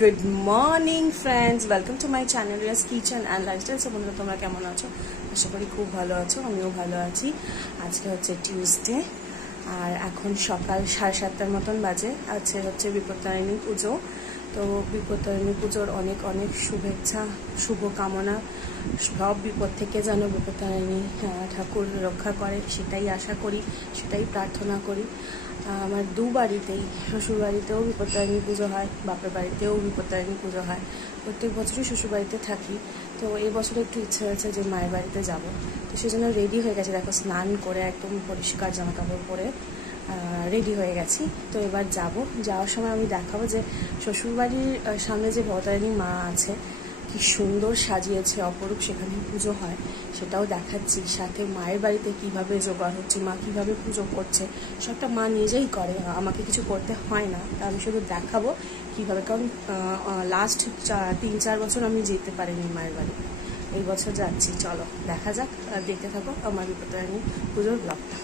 Good morning friends, welcome to my channel Riaz kitchen and lifestyle. So বন্ধুরা, তোমরা কেমন আছো? আশা করি খুব ভালো আছো, আমিও ভালো আছি। আজকে হচ্ছে টিউসডে আর এখন সকাল 7:30 মতন বাজে। আজকে হচ্ছে বিপত্তারিণী পুজো। তো বিপত্তারিণী পুজোর অনেক অনেক শুভেচ্ছা, শুভকামনা। সব বিপদ থেকে যেন বিপত্তারিণী ঠাকুর রক্ষা করে, সেটাই আশা করি, সেটাই প্রার্থনা করি। আমার দু বাড়িতেই, শ্বশুর বাড়িতেও বিপত্তারিণী পুজো হয়, বাপের বাড়িতেও বিপত্তারিণী পুজো হয়। প্রত্যেক বছরই শ্বশুর বাড়িতে থাকি, তো এই বছর একটু ইচ্ছে হয়েছে যে মায়ের বাড়িতে যাব। তো সেই জন্য রেডি হয়ে গেছে, দেখো স্নান করে একদম পরিষ্কার জামা কাপড় পরে রেডি হয়ে গেছি। তো এবার যাওয়ার সময় আমি দেখাবো যে শ্বশুরবাড়ির সামনে যে বিপত্তারিণী মা আছে, কি সুন্দর সাজিয়েছে, অপরূপ সেখানে পুজো হয়, সেটাও দেখাচ্ছি। সাথে মায়ের বাড়িতে কিভাবে জোগাড় হচ্ছে, মা কিভাবে পুজো করছে, সবটা মা নিজেই করে, আমাকে কিছু করতে হয় না। তা আমি শুধু দেখাবো কিভাবে, কারণ লাস্ট 3-4 বছর আমি যেতে পারিনি মায়ের বাড়ি, এই বছর যাচ্ছি। চলো দেখা যাক, দেখতে থাকো আমার বিপত্তারিণী পুজোর ব্লগটা।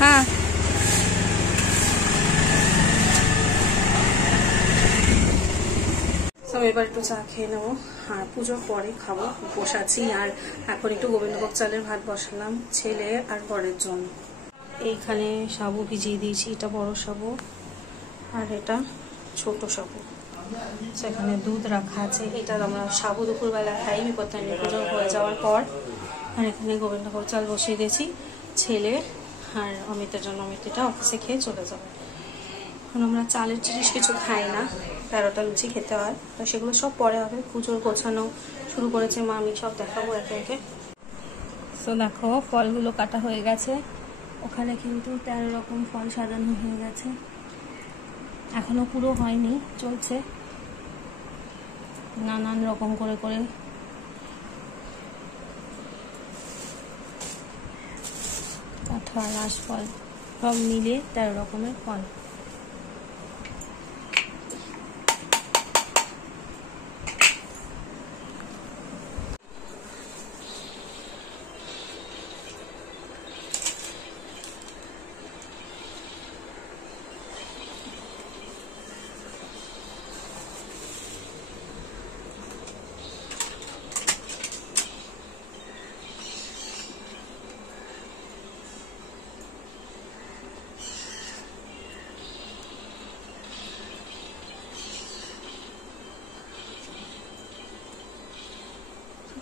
হ্যাঁ, আমি এবার একটু চা খেয়ে নেবো, আর পুজোর পরে খাবো, বসাচ্ছি। আর এখন একটু গোবিন্দভোগ চালের ভাত বসালাম ছেলে আর বরের জন্য। এইখানে সাবু ভিজিয়ে দিয়েছি, এটা বড় সাবু আর এটা ছোট সাবু। সেখানে দুধ রাখা আছে, এটা আমরা সাবু দুপুরবেলা খাই বিপত্তারিণী পুজো হয়ে যাওয়ার পর। আর এখানে গোবিন্দভোগ চাল বসিয়ে দিয়েছি ছেলে আর অমিতের জন্য। অমিতটা অফিসে খেয়ে চলে যাবে। এখন আমরা চালের জিনিস কিছু খাই না, 13টা লুচি খেতে হয়, তো সেগুলো সব পরে হবে। পুজোর গোছানো শুরু করেছে মা, আমি সব দেখাবো একে একে। তো দেখো ফলগুলো কাটা হয়ে গেছে, ওখানে কিন্তু 13 রকম ফল সাজানো হয়ে গেছে, এখনো পুরো হয়নি, চলছে নানান রকম করে করে। কাঁঠাল, আশফল সব মিলে 13 রকমের ফল।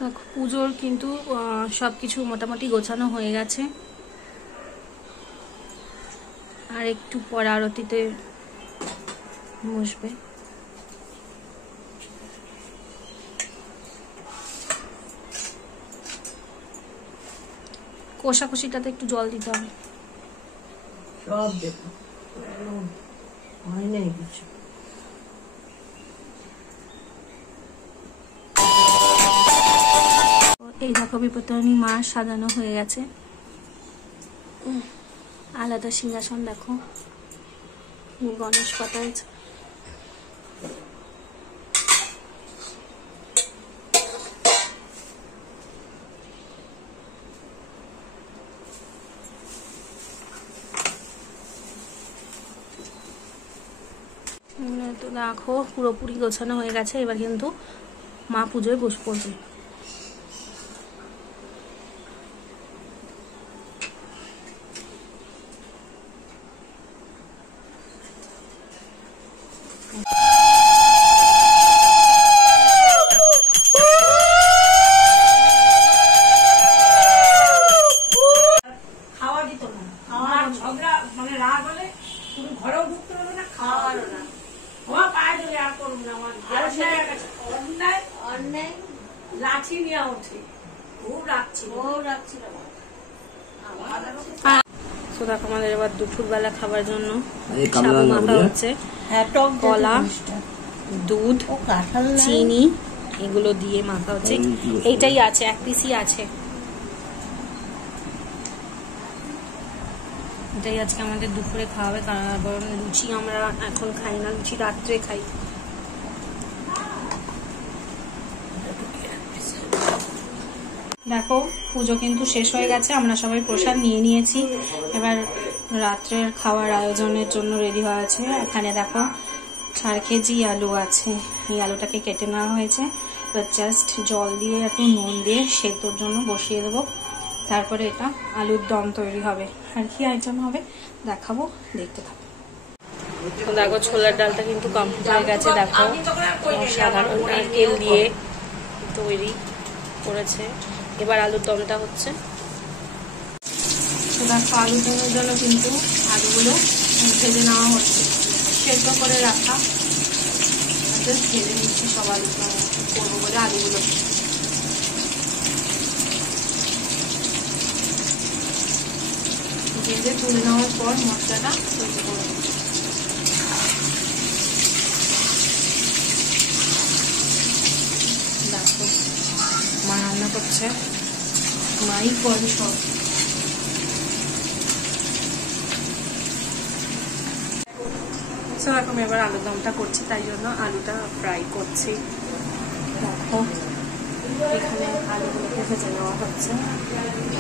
দেখো পুজোর কিন্তু সবকিছু মোটামুটি গোছানো হয়ে গেছে, আর একটু পর আরতিতে বসবে। কষাকষিটাতে একটু জল দিতে হবে, সব দেখো হয় নাই কিছু। এই দেখো বিপত্তারিণী মা সাজানো হয়ে গেছে, আলাদা সিংহাসন দেখো, গণেশ পাতা আছে। তো দেখো পুরোপুরি গোছানো হয়ে গেছে, এবার কিন্তু মা পুজোয় বসে পড়বে। দেখো আমাদের এবার দুপুরবেলা খাবার জন্য সাবু মাখা হচ্ছে, কলা, দুধ, চিনি এগুলো দিয়ে মাখা হচ্ছে। এইটাই আছে, এক পিসই আছে। এটাই আজকে আমাদের দুপুরে খাওয়াবে, কারণ লুচি আমরা এখন খাই না, লুচি রাত্রে খাই। দেখো পুজো কিন্তু শেষ হয়ে গেছে, আমরা সবাই প্রসাদ নিয়ে নিয়েছি। এবার রাত্রের খাওয়ার আয়োজনের জন্য রেডি হয়ে আছে। এখানে দেখো 4 কেজি আলু আছে, এই আলুটাকে কেটে নেওয়া হয়েছে। এবার জাস্ট জল দিয়ে একটু নুন দিয়ে সেদ্ধর জন্য বসিয়ে দেবো। তারপরে এটা আলুর দম তৈরি হবে। আর কি আইটেম হবে দেখাবো, দেখতে থাকো। দেখো ছোলার ডালটা কিন্তু কমপ্লিট হয়ে গেছে। দেখো সাধারণ নারকেল দিয়ে তৈরি করেছে। এবার আলুর দমটা হচ্ছে। তো দেখো আলুর দমের জন্য কিন্তু আলুগুলো ভেজে নেওয়া হচ্ছে, সেদ্ধ করে রাখা। জাস্ট ভেজে নিচ্ছি সব আলু করবো বলে আলুগুলো। ভেজে তুলে নেওয়ার পর মশলাটা তৈরি করে দিচ্ছি। দেখো মা রান্না করছে, মাই করে সব। সেরকম এবার আলুর দমটা করছি, তাই জন্য আলুটা ফ্রাই করছি। দেখো এখানে আলুগুলোকে ভেজে নেওয়া হচ্ছে,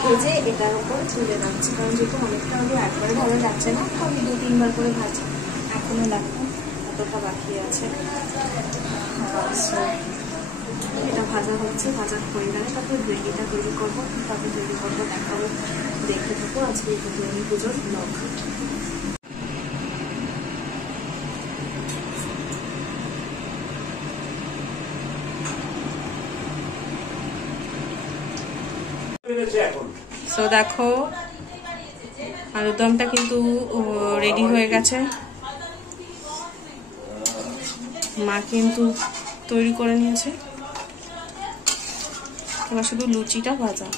ভেজে এটার উপর তুলে রাখছি। কারণ যেহেতু অনেকটা আলু একবারে ভালো যাচ্ছে না, আমি 2-3 বার করে ভাজি। এখনো দেখো এতটা বাকি আছে। এটা ভাজা হচ্ছে, ভাজা হয়ে গেলে তারপর গ্রেভিটা তৈরি করবো। তারপর তৈরি করবো দেখাবো, দেখতে থাকবো আজকে এই পুজোর ব্লগ। তো দেখো আলুর দমটা কিন্তু রেডি হয়ে গেছে। মা কিন্তু তৈরি করে নিয়েছে, এবার শুধু লুচিটা ভাজা।